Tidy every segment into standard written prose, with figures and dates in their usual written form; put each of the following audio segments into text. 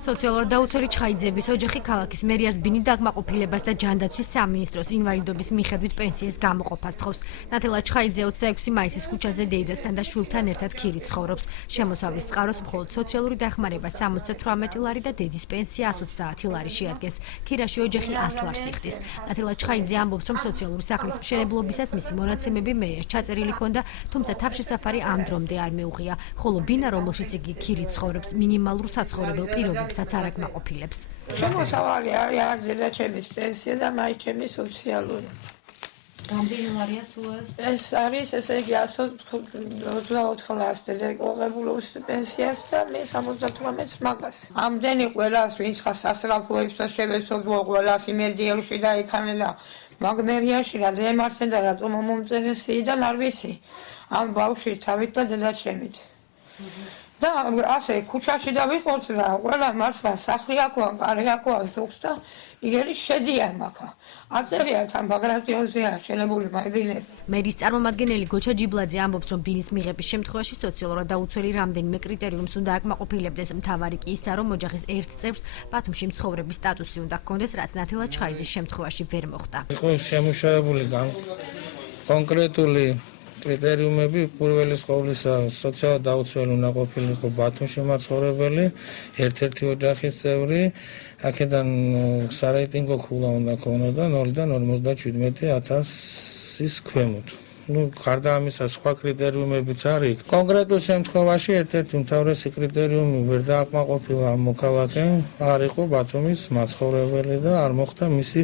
სოციალურ დაუცველი ჩხაიძეების ოჯახი ქალაქის მერიას ბინით დაკმაყოფილებას და ჯანდაცვის სამინისტროს ინვალიდობის მიხედვით პენსიის გამოყოფას თხოვს. ნათელა ჩხაიძე 26 მაისის ქუჩაზე დედასთან და შვილთან ერთად ქირით ცხოვრობს. შემოსავლის წყაროს მხოლოდ სოციალური დახმარება 78 ლარი და დედის პენსია 130 ლარი შეადგენს. ქირაში ოჯახი 100 ლარს იხდის. ნათელა ჩხაიძე ამბობს, რომ სოციალური სახლის მშენებლობისას მისი მონაცემები მერიას ჩაწერილი ჰქონდა, თუმცა თავშესაფარი ამ დრომდე არ მეუღია, ხოლო ბინა, რომელშიც იგი ქირით ცხოვრობს, მინიმალურ საცხოვრებელ პირობებსაც არ აკმაყოფილებს. შემოსავალი არის დედაჩემის პენსია და მაიჩემის სოციალური. რამდენი ლარია სულ ეს არის, ესე იგი 124 ლარს დედაკოღებულობს პენსიას და მე 78 მაგას. ამდენი ყველას, ვინც ხა სასწრაფოებს და შევეცოძო ყველას იმედიელში და იქანელა მაგმერიაში რა ზემარცენ და რა მომომწერესიდან არ ვიცი. ამ ბავშვი თავით და დედაჩემით. და ასე ქუჩაში და ვიყოთ რა ყველა მართლა სახლი აქვს, კარი აქვს ზოგს და იგერი შედიან მაგა. აწერია თან ბაგრატიონზეა შენებული მაიბინები. მერის წარმომადგენელი გოჩა ჯიბლაძე ამბობს, რომ ბინის მიღების შემთხვევაში სოციალურად დაუცველი რამდენიმე კრიტერიუმს უნდა აკმაყოფილებდეს. მთავარი კი ისაა, რომ ოჯახის ერთ წევრს ბათუმში მცხოვრების სტატუსი უნდა ჰქონდეს, რაც ნათელა ჩხაიძის შემთხვევაში ვერ მოხდა. იყო შემუშავებული კონკრეტული კრიტერიუმები პირველი ყოვლისა სოციალურად დაუცველი უნდა ყოფილიყო ბათუმში მაცხოვრებელი, ერთ-ერთი ოჯახის წევრი, აქედან სარეიტინგო ქულა უნდა ქონოდა 0-დან 57,000-ის ქვემოთ. გარდა ამისა სხვა კრიტერიუმებიც არის. კონკრეტულ შემთხვევაში ერთ-ერთი უმთავრესი კრიტერიუმი ვერ დააკმაყოფილა მოქალაქე, არ იყო ბათუმის მაცხოვრებელი და არ მოხდა მისი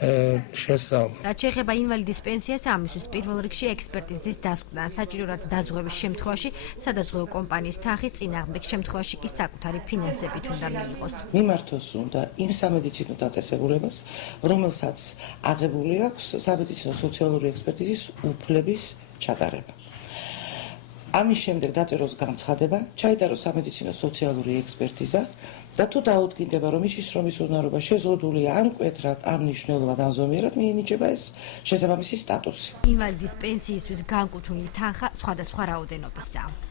შესწავლა. რაც შეეხება ინვალიდის პენსიას, ამისთვის პირველ რიგში ექსპერტიზის დასკვნა, საჭირო რაც დაზღვევის შემთხვევაში სადაზღვევო კომპანიის თანხით, წინააღმდეგ შემთხვევაში კი საკუთარი ფინანსებით უნდა მიიღოს. მიმართოს უნდა იმ სამედიცინო დაწესებულებას, რომელსაც აღებული აქვს სამედიცინო სოციალური ექსპერტიზის უფლების ჩატარება. ამის შემდეგ დაწეროს განცხადება, ჩაიტაროს სამედიცინო სოციალური ექსპერტიზა და თუ დაუდგინდება, რომ ის შრომის უნარობა შეზღუდულია ან მკვეთრად, ან მნიშვნელოვნად ანზომიერად, მიენიჭება ეს შესაბამისი სტატუსი. ინვალიდის პენსიისთვის განკუთვნილი თანხა სხვადასხვა რაოდენობისაა.